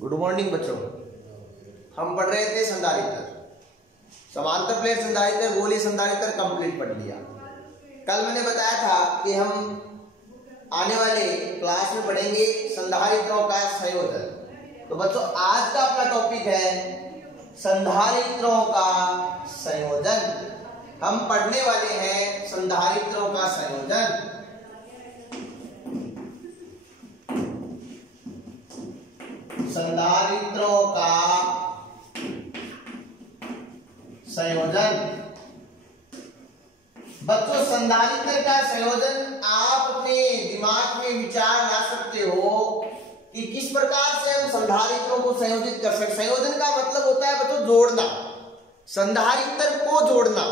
Good morning बच्चों। हम पढ़ रहे थे संधारित्र, समांतर प्लेट संधारित्र, गोलीय संधारित्र कंप्लीट पढ़ लिया। कल मैंने बताया था कि हम आने वाले क्लास में पढ़ेंगे संधारित्रों का संयोजन। तो बच्चों आज का अपना टॉपिक है संधारित्रों का संयोजन। हम पढ़ने वाले हैं संधारित्रों का संयोजन। संधारित्रों का संयोजन। बच्चों संधारित्र का संयोजन आप अपने दिमाग में विचार ला सकते हो कि किस प्रकार से हम संधारित्रों को संयोजित कर सकते। संयोजन का मतलब होता है बच्चों जोड़ना, संधारित्र को जोड़ना।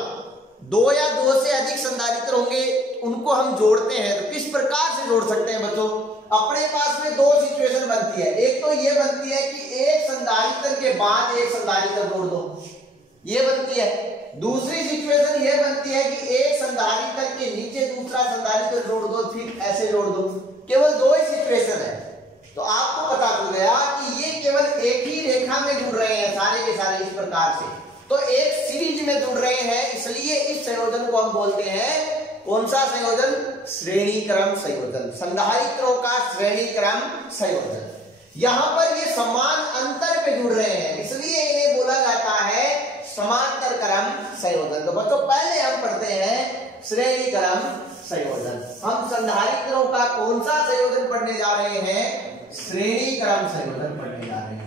दो या दो से अधिक संधारित्र होंगे, उनको हम जोड़ते हैं। तो किस प्रकार से जोड़ सकते हैं बच्चों? अपने पास में दो सिचुएशन बनती है। एक तो ये बनती है कि एक संधारित्र के बाद एक संधारित्र जोड़ दो, ये बनती है। दूसरी सिचुएशन ये बनती है कि एक संधारित्र के नीचे दूसरा संधारित्र जोड़ दो, फिर ऐसे जोड़ दो। केवल दो ही सिचुएशन है। तो आपको पता चल गया कि ये केवल एक ही रेखा में जुड़ रहे हैं सारे के सारे इस प्रकार से। तो एक सीरीज में जुड़ रहे हैं, इसलिए इस संयोजन को हम बोलते हैं कौन सा संयोजन? श्रेणी क्रम संयोजन। संधारित्रों का श्रेणी क्रम संयोजन। यहां पर ये समान अंतर पे जुड़ रहे हैं, इसलिए इन्हें बोला जाता है समांतर क्रम संयोजन। तो बच्चों पहले हम पढ़ते हैं श्रेणी क्रम संयोजन। हम संधारित्रों का कौन सा संयोजन पढ़ने जा रहे हैं? श्रेणी क्रम संयोजन पढ़ने जा रहे हैं।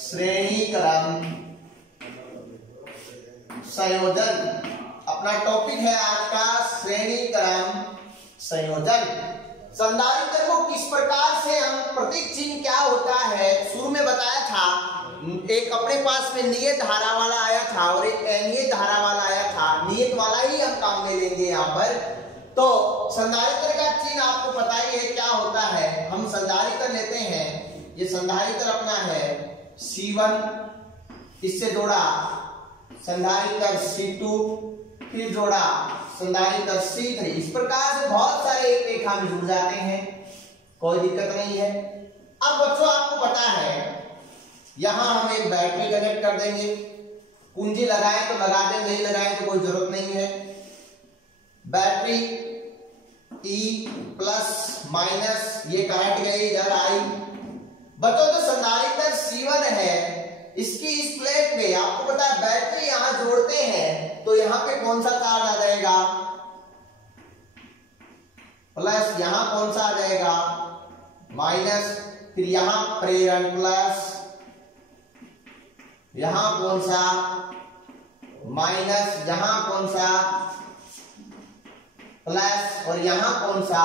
श्रेणी क्रम संयोजन अपना टॉपिक है आज का, श्रेणी क्रम संयोजन। संधारित्र को किस प्रकार से हम प्रतीक चिन्ह क्या होता है शुरू में बताया था। एक अपने पास में नियत धारा वाला आया था और एक अनियत धारा वाला आया था। नियत वाला ही हम काम में लेंगे यहाँ पर। तो संधारित्र का चिन्ह आपको पता ही है क्या होता है। हम संधारित्र लेते हैं, ये संधारित्र अपना है C1, इससे जोड़ा संधारित्र C2, फिर जोड़ा संधारित्र C3। इस प्रकार से बहुत सारे एक रेखा में जुड़ जाते हैं, कोई दिक्कत नहीं है। अब बच्चों आपको पता है यहां हम एक बैटरी कनेक्ट कर देंगे। कुंजी लगाए तो लगा दें, नहीं लगाए तो कोई जरूरत नहीं है। बैटरी E प्लस माइनस ये करंट गई इधर आई। बच्चों जो संधारित्र C1 है इसकी इस प्लेट में आपको पता है बैटरी यहां जोड़ते हैं तो यहां पे कौन सा चार्ज आ जाएगा? प्लस। यहां कौन सा आ जाएगा? माइनस। फिर यहां प्रेरण प्लस, यहां कौन सा? माइनस। यहां कौन सा? प्लस। और यहां कौन सा?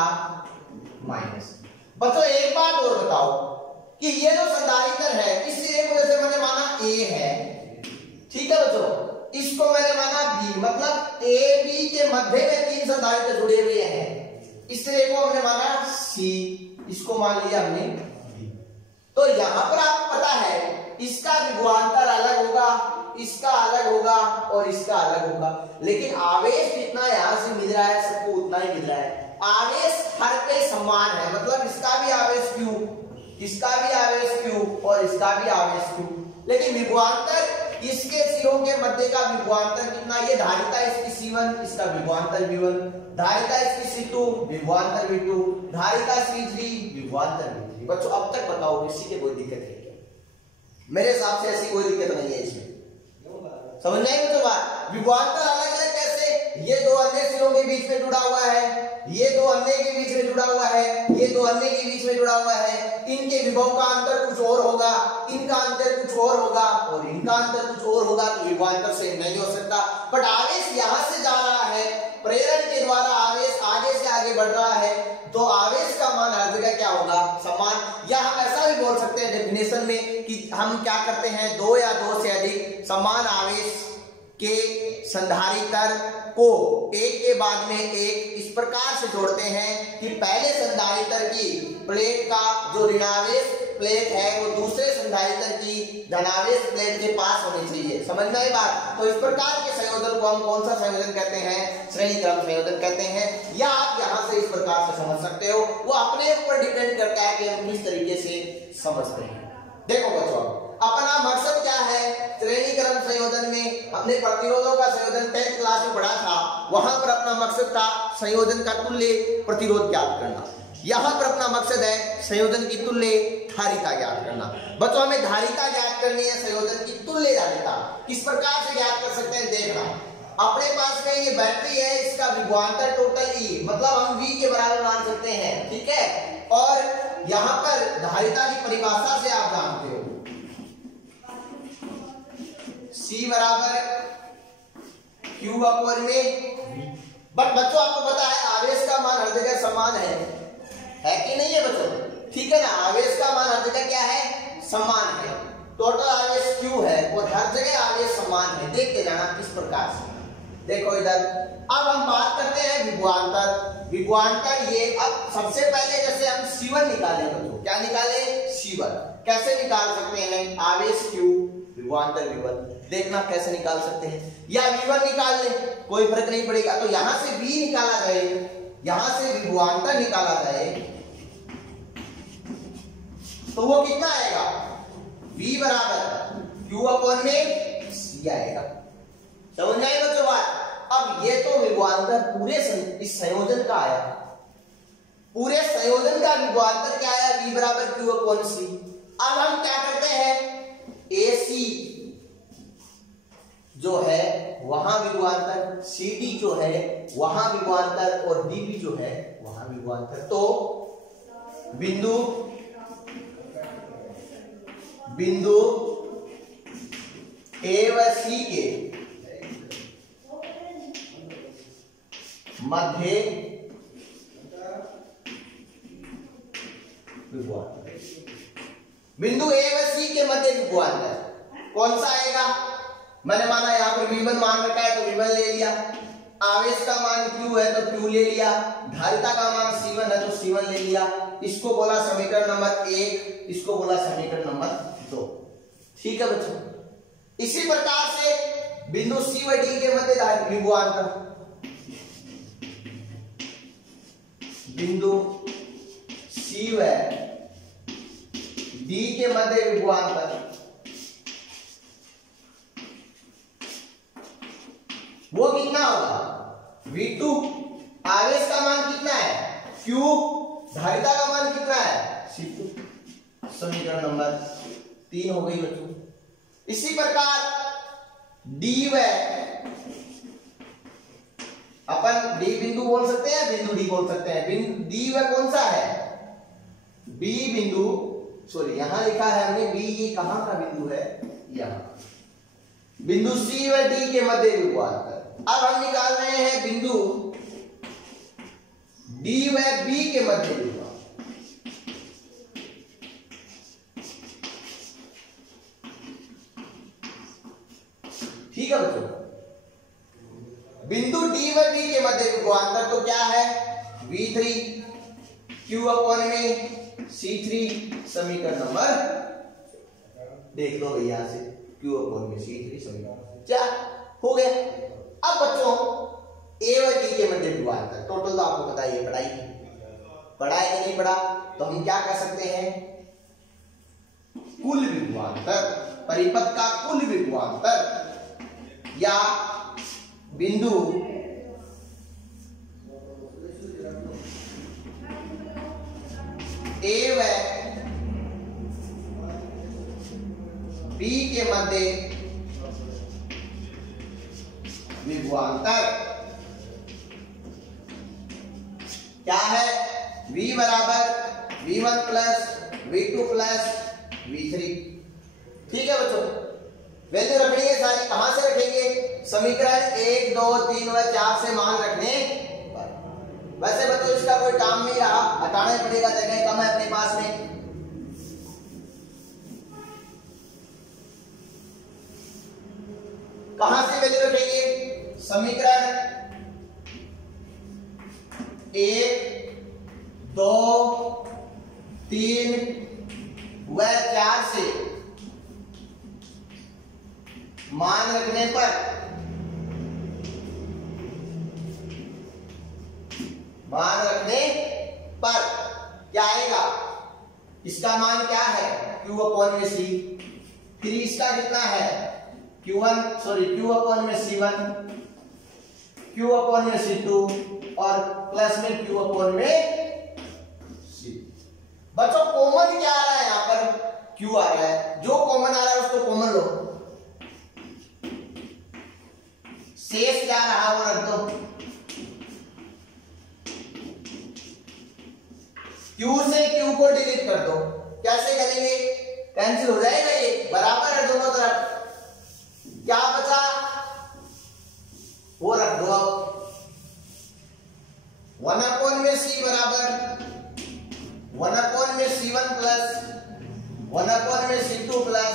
माइनस। बच्चों एक बात और बताओ कि ये जो संधारित्र है इस एक को जैसे मैंने माना A है, ठीक है बच्चों, इसको मैंने माना B, मतलब A B के मध्य में तीन संधारित्र जुड़े हुए हैं। इस रे को हमने माना C, इसको मान लिया हमने B। तो यहां पर आपको पता है इसका विभवांतर अलग होगा, इसका अलग होगा और इसका अलग होगा, लेकिन आवेश जितना यहां से मिल रहा है सबको उतना ही मिल रहा है। आवेश हर पे समान है, मतलब इसका भी आवेश Q, इसका भी आवेश Q और इसका भी आवेश Q, लेकिन विभवांतर इसके सिरों के मध्य का विभवांतर कितना? ये धारिता इसकी C1, इसका विभवांतर V1, धारिता इसकी C2, विभवांतर V2, धारिता C3, विभवांतर V3। बच्चों अब तक बताओ किसी के कोई दिक्कत है क्या? मेरे हिसाब से ऐसी कोई दिक्कत नहीं है इसमें। समझ नहीं मुझे बात? विभवांतर अलग अलग कैसे? ये दो अन्य सिरों के बीच में जुड़ा हुआ है, ये दो अन्य के बीच में जुड़ा हुआ है, ये दो अन्य के बीच में जुड़ा हुआ है। इनके विभव का अंतर कुछ और होगा, इनका अंतर कुछ और होगा और इनका अंतर कुछ और होगा, तो विभवांतर से नहीं हो सकता। बट आवेश यहां से जा रहा है, प्रेरण के द्वारा आवेश आगे से आगे बढ़ रहा है, तो आवेश का मान हर जगह क्या होगा? समान। या हम ऐसा भी बोल सकते हैं डेफिनेशन में कि हम क्या करते हैं, दो या दो से अधिक समान आवेश के संधारित्र को एक के बाद में एक इस प्रकार से जोड़ते हैं कि पहले संधारित्र की प्लेट का जो ऋणावेश प्लेट है वो दूसरे संधारित्र की धनावेश प्लेट के पास होनी चाहिए। समझ में आई बात? तो इस प्रकार के संयोजन को हम कौन सा संयोजन कहते हैं? श्रेणी क्रम संयोजन कहते हैं। या आप यहां से इस प्रकार से समझ सकते हो, वो अपने ऊपर डिपेंड करता है कि हम किस तरीके से समझते हैं। देखो बच्चों, अपना मकसद क्या है? श्रेणी क्रम संयोजन में हमने प्रतिरोधों का संयोजन 10th क्लास में पढ़ा था। वहां पर अपना मकसद था संयोजन का तुल्य प्रतिरोध ज्ञात करना। यहां पर अपना मकसद है संयोजन की तुल्य धारिता ज्ञात करना। बच्चों, हमें धारिता ज्ञात करनी है, संयोजन की तुल्य धारिता। किस प्रकार से ज्ञात कर सकते हैं? देखना, अपने पास में ये बैटरी है, इसका विभवांतर टोटल ई, मतलब हम V के बराबर मान सकते हैं, ठीक है। और यहां पर धारिता की परिभाषा से आप जानते हो C बराबर Q अपॉन में। बट बच्चों, आपको पता है आवेश का मान हर जगह समान है कि नहीं है बच्चों? ठीक है ना, आवेश का मान हर जगह क्या है? समान है। टोटल आवेश Q है और हर जगह आवेश समान है। देख के जाना किस प्रकार से। देखो इधर, अब हम बात करते हैं विभवांतर। विभवांतर ये, अब सबसे पहले जैसे हम C1 निकाले बच्चों, क्या निकाले? C1। कैसे निकाल सकते हैं? आवेश Q, विभवांतर V1। देखना कैसे निकाल सकते हैं। या V1 निकाल ले, कोई फर्क नहीं पड़ेगा। तो यहां से V निकाला जाए, यहां से विभवांतर निकाला जाए, तो वो कितना आएगा? V बराबर Q अपॉन में C आएगा। समझ में आई बच्चों बात? अब ये तो विभवांतर पूरे इस संयोजन का आया, पूरे संयोजन का विभवांतर क्या आया? V बराबर Q अपॉन C। अब हम क्या करते हैं? AC जो है वहां विभवांतर, CD जो है वहां विभवांतर, और DB जो है वहां विभवांतर। तो बिंदु A व C के मध्य विभवांतर, बिंदु A व C के मध्य विभवांतर कौन सा आएगा? मैंने माना यहाँ पर V1 मान रखा है तो V1 ले लिया, आवेश का मान Q है तो Q ले लिया, धारिता का मान C1 है तो C1 ले लिया। इसको बोला समीकरण नंबर 1, इसको बोला समीकरण नंबर 2। ठीक है बच्चों, इसी प्रकार से बिंदु C व D के मध्य विभवांतर, बिंदु C व D के मध्य विभवांतर, वो कितना होगा? V2। आवेश का मान कितना है? Q। धारिता का मान कितना है? C2। समीकरण नंबर 3 हो गई बच्चों। इसी प्रकार D व, अपन D बिंदु बोल सकते हैं, बिंदु D बोल सकते हैं। बिंदु D व कौन सा है? B बिंदु, सॉरी यहां लिखा है हमने B, ये कहां का बिंदु है? यहां। बिंदु C व D के मध्य विभवांतर। अब हम निकाल रहे हैं बिंदु D व B के मध्य विभवांतर। ठीक है बच्चों, बिंदु D व B के मध्य विभवांतर तो क्या है? V3 Q अपॉन में C3। समीकरण नंबर देख लो भैया से, Q अपॉन में C3 समीकरण क्या हो गया? अब बच्चों A व D के मध्य विभवांतर टोटल तो आपको पता है, पढ़ा है कि नहीं पढ़ा? तो हम क्या कह सकते हैं? कुल विभवांतर, परिपथ का कुल विभवांतर, या बिंदु A व B के मध्य विभवांतर क्या है? V बराबर V1 plus V2 plus V3। ठीक है बच्चों, वैल्यू रखनी है सारी। कहां से रखेंगे? समीकरण 1, 2, 3 व 4 से मान रखने। वैसे बच्चों इसका कोई काम नहीं रहा, हटाना पड़ेगा, जगह कम है अपने पास में। कहां से वैल्यू रखेंगे? समीकरण 1, 2, 3 वह 4 से मान रखने पर क्या आएगा, इसका मान क्या है Q अपॉन में C, फिर इसका कितना है Q अपॉन में C1, Q अपॉन में C2 और प्लस में Q अपॉन में C। बच्चों कॉमन क्या आ रहा है, यहां पर Q आ रहा है, जो कॉमन आ रहा है उसको कॉमन लो, शेष क्या रहा वो रख दो। Q से Q को डिलीट कर दो, कैसे करेंगे, कैंसिल हो जाएगा, ये बराबर है दोनों तरफ, क्या बचा वो रख दो। अब 1 अपॉन में C बराबर 1 अपॉन में C1 प्लस 1 अपॉन में C2 प्लस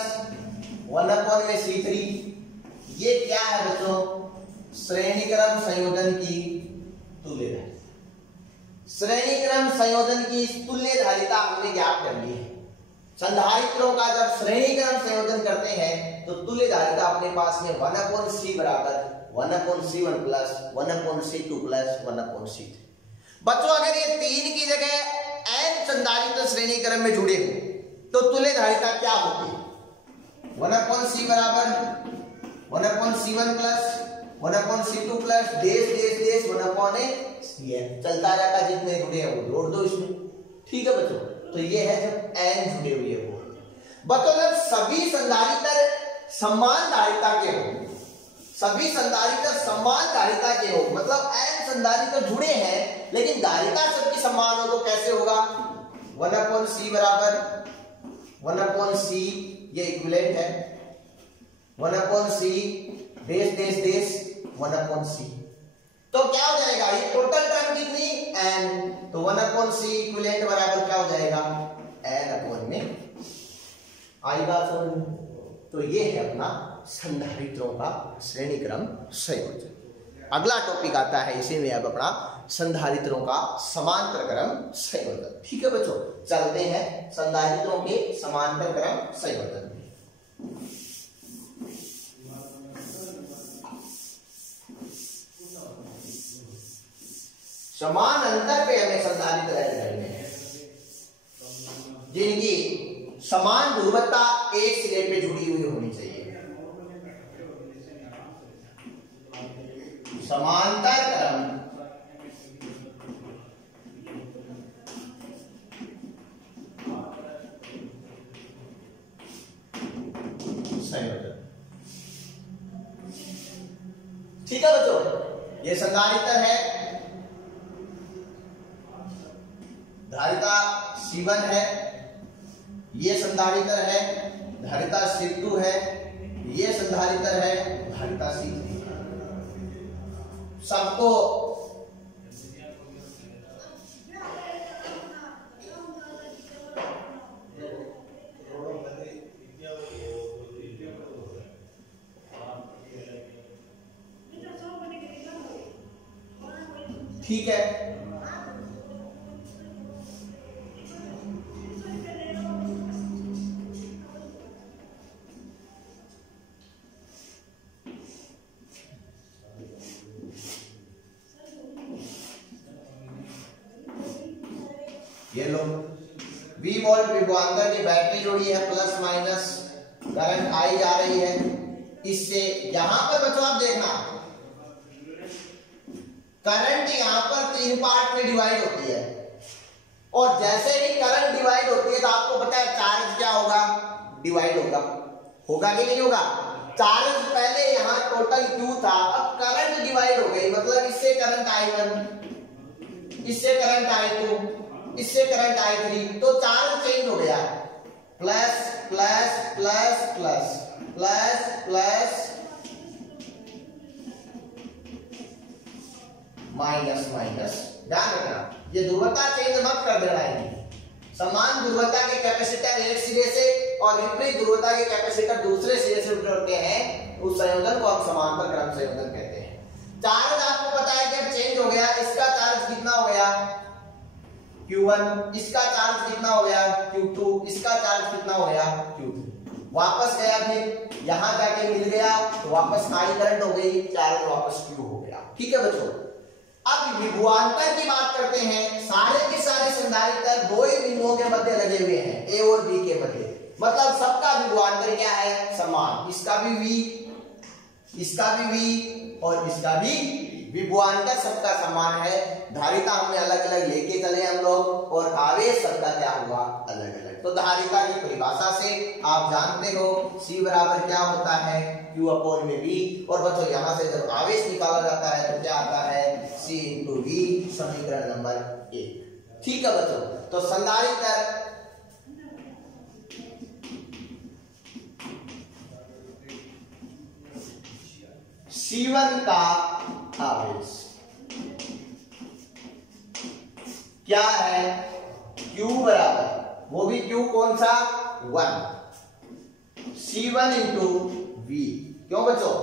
1 अपॉन में C3। ये क्या है बच्चों, श्रेणी क्रम संयोजन की तुल्यता। श्रेणी क्रम संयोजन की तुल्य धारिता हमने ज्ञात कर ली है। संधारित्रों का जब श्रेणी क्रम संयोजन करते हैं तो तुल्य धारिता अपने पास में 1 अपॉन C बराबर 1 upon C1 plus 1 upon C2 plus 1 upon C3। बच्चों अगर ये 3 की जगह n संधारित्र श्रेणी क्रम में जुड़े हो तो तुल्य धारिता क्या होती है, 1 अपॉन C बराबर 1 upon C1 plus 1 upon C2 plus देश 1 अपॉन चलता रहता, जितने जुड़े हैं वो जोड़ दो इसमें, ठीक है बच्चों। तो ये है जब n जुड़े हुए हो। बच्चों जब सभी संधारित्र समान धारिता के हो, सभी संधारित्र समान धारिता के हो, मतलब n संधारित्र जुड़े हैं लेकिन धारिता सबकी समान हो, तो कैसे होगा, 1 अपॉन C बराबर 1 अपॉन C, ये इक्विवेलेंट है, 1 अपॉन C देश 1 अपॉन C। तो क्या हो जाएगा, ये टोटल टर्म कितनी n, तो 1 अपॉन C इक्विवेलेंट बराबर क्या हो जाएगा n अपॉन में, आई बात समझ में। तो ये है अपना संधारित्रों का श्रेणी क्रम संयोजन। अगला टॉपिक आता है इसी में अब अपना संधारित्रों का समांतर क्रम संयोजन। ठीक है बच्चों, चलते हैं संधारित्रों के समांतर क्रम संयोजन में। समान अंतर पे हमें संधारित्र ऐड करने हैं जिनकी समान ध्रुवता एक सिरे पे जुड़ी हुई होनी चाहिए। समांतर क्रम संयोजन, ठीक है बच्चों। ये संधारित्र है, धारिता C1 है, ये संधारित्र है, धारिता C2 है, ये संधारित्र है, धारिता C3। सबको ठीक है, ये लो V वोल्ट विभवांतर की बैटरी जोड़ी है, प्लस माइनस करंट आई जा रही है इससे। यहां पर बच्चों आप देखना करंट यहां पर 3 पार्ट में डिवाइड होती है, और जैसे ही करंट डिवाइड होती है तो आपको पता है चार्ज क्या होगा, डिवाइड होगा कि नहीं होगा। चार्ज पहले यहां टोटल Q था, अब करंट डिवाइड हो गई, मतलब इससे करंट I1, इससे करंट I2, इससे करंट I3, तो चार्ज चेंज हो गया, plus plus plus plus plus plus minus minus. ध्यान रखना ये ध्रुवता चेंज मत कर देना है। समान ध्रुवता के कैपेसिटर एक सिरे से और विपरीत ध्रुवता के कैपेसिटर दूसरे सिरे से जुड़ते हैं, उस संयोजन को हम समांतर क्रम संयोजन कहते हैं। चार्ज आपको पता है कि अब चेंज हो गया, इसका चार्ज कितना हो गया Q1, इसका चार्ज कितना हो गया Q2, इसका चार्ज कितना हो गया Q3। वापस गया, फिर यहां जाके मिल गया तो वापस I करंट हो गई, चार्ज वापस Q हो गया। ठीक है बच्चों, अब विभवांतर की बात करते हैं। सारे के सारे संधारित्र दो ही बिंदुओं के मध्य लगे हुए हैं, A और B के मध्य, मतलब सबका विभवांतर क्या है समान। इसका भी V, इसका भी V और इसका भी विभवांतर सबका समान है। धारिता हमने अलग अलग लेके चले हम लोग, और आवेश सबका क्या हुआ अलग अलग। तो धारिता की परिभाषा से आप जानते हो C बराबर क्या होता है Q अपॉन में V। और बच्चों यहां से जब आवेश निकाला जाता है तो क्या आता है C इंटू V, समीकरण नंबर 1। ठीक है बच्चों, तो संधारित्र C1 का आवेश क्या है Q बराबर, वो भी Q कौन सा 1, C1 इंटू V। क्यों बच्चों,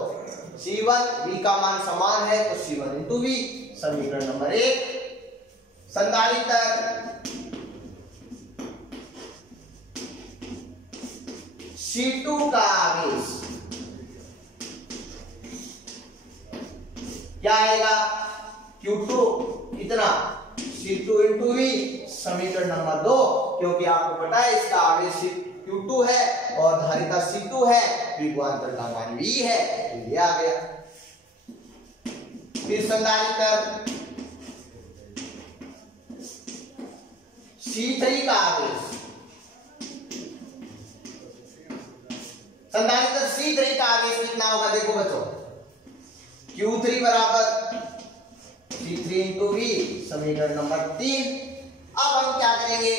C1 V का मान समान है तो C1 इंटू V, समीकरण नंबर 1। संधारित्र C2 का आवेश क्या आएगा Q2 कितना C2 इंटू V, समीकरण नंबर 2। क्योंकि आपको पता है इसका आवेश Q2 है और धारिता C2 है, विभवांतर का मान V है, तो ये आ गया। फिर संधारित्र C3 का आवेश, संधारित्र C3 का आवेश कितना होगा देखो बच्चों, Q3 बराबर C3 इंटू V, समीकरण नंबर 3। अब हम क्या करेंगे,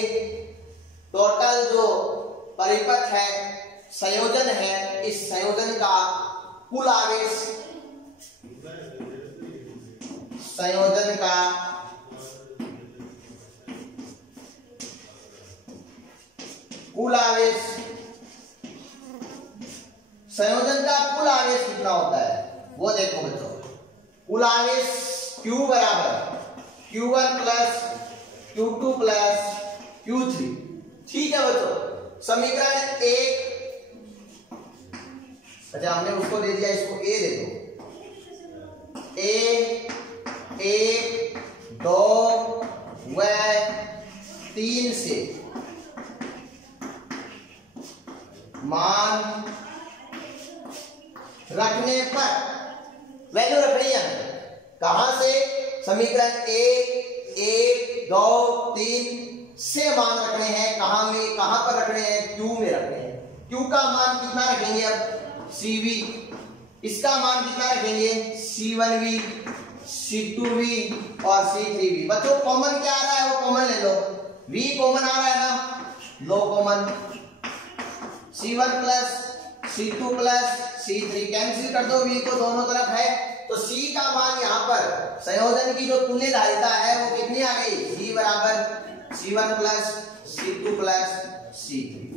टोटल जो परिपथ है, संयोजन है, इस संयोजन का कुल आवेश, संयोजन का कुल आवेश, संयोजन का कुल आवेश कितना होता है वो देखो बच्चों। कुल आवेश Q बराबर Q1 plus Q2 plus Q3। ठीक है बच्चों, समीकरण 1, अच्छा हमने उसको दे दिया, इसको A दे दो। A 1, 2 व 3 से मान रखने पर, वैल्यू रखनी है कहां से, समीकरण 1, 2, 3 से मान रखने हैं। कहां में, कहां पर रखने हैं, Q में रखने हैं। Q का मान कितना रखेंगे अब CV, इसका मान कितना रखेंगे C1V, C2V और C3V। बच्चों कॉमन क्या आ रहा है वो कॉमन ले लो, V कॉमन आ रहा है ना, लो common, C1 plus C2 plus C3 cancel कर दो, V को दोनों तरफ है तो C का मान यहाँ पर संयोजन की जो तुल्य धारिता है वो कितनी आ गई, C बराबर C1 plus C2 plus C3।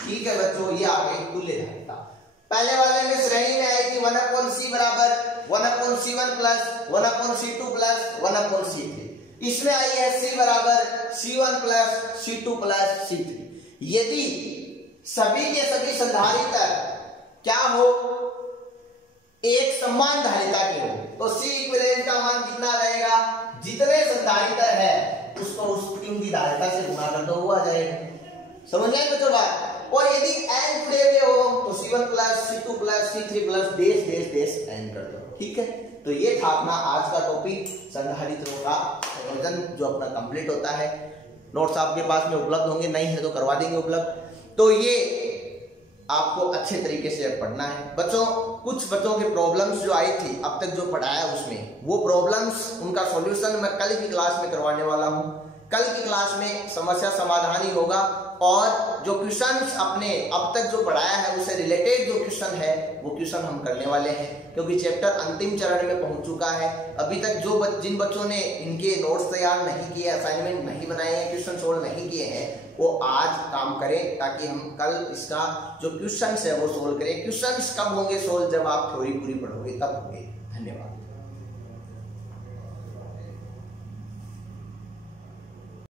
ठीक है बच्चों, ये आ गई तुल्य धारिता। पहले वाले में श्रेणी में आई थी 1/C बराबर 1/C1 plus 1/C2 plus 1/C3। इसमें आई है C बराबर C1 plus C2 plus C3। यदि सभी के सभी संधारित्र क्या हो, एक समान धारिता के हो, तो C इक्विवेलेंट का मान कितना रहेगा, जितने संधारित्र है उसको उनकी धारिता से गुणा कर दो, वो आ जाएगा। समझ गए बच्चों बात। और यदि n जुड़े हुए हो तो C1 plus C2 plus C3 plus dash dash dash n कर दो। ठीक है, तो ये था अपना आज का टॉपिक, संधारित्रों का संयोजन जो अपना कंप्लीट होता है। नोट्स आपके पास में उपलब्ध होंगे, नहीं है तो करवा देंगे उपलब्ध। तो ये आपको अच्छे तरीके से पढ़ना है बच्चों। कुछ बच्चों के प्रॉब्लम्स जो आई थी अब तक जो पढ़ाया उसमें, वो प्रॉब्लम्स उनका सॉल्यूशन मैं कल की क्लास में करवाने वाला हूं। कल की क्लास में समस्या समाधान ही होगा, और जो क्वेश्चंस अपने अब तक जो पढ़ाया है उससे रिलेटेड जो क्वेश्चन है वो क्वेश्चन हम करने वाले हैं, क्योंकि चैप्टर अंतिम चरण में पहुंच चुका है। अभी तक जो जिन बच्चों ने इनके नोट्स तैयार नहीं किए, असाइनमेंट नहीं बनाए हैं, क्वेश्चन सोल्व नहीं किए हैं, वो आज काम करें ताकि हम कल इसका जो क्वेश्चंस है वो सोल्व करें। क्वेश्चंस कब होंगे सोल्व, जब आप थ्योरी पूरी पढ़ोगे तब होंगे।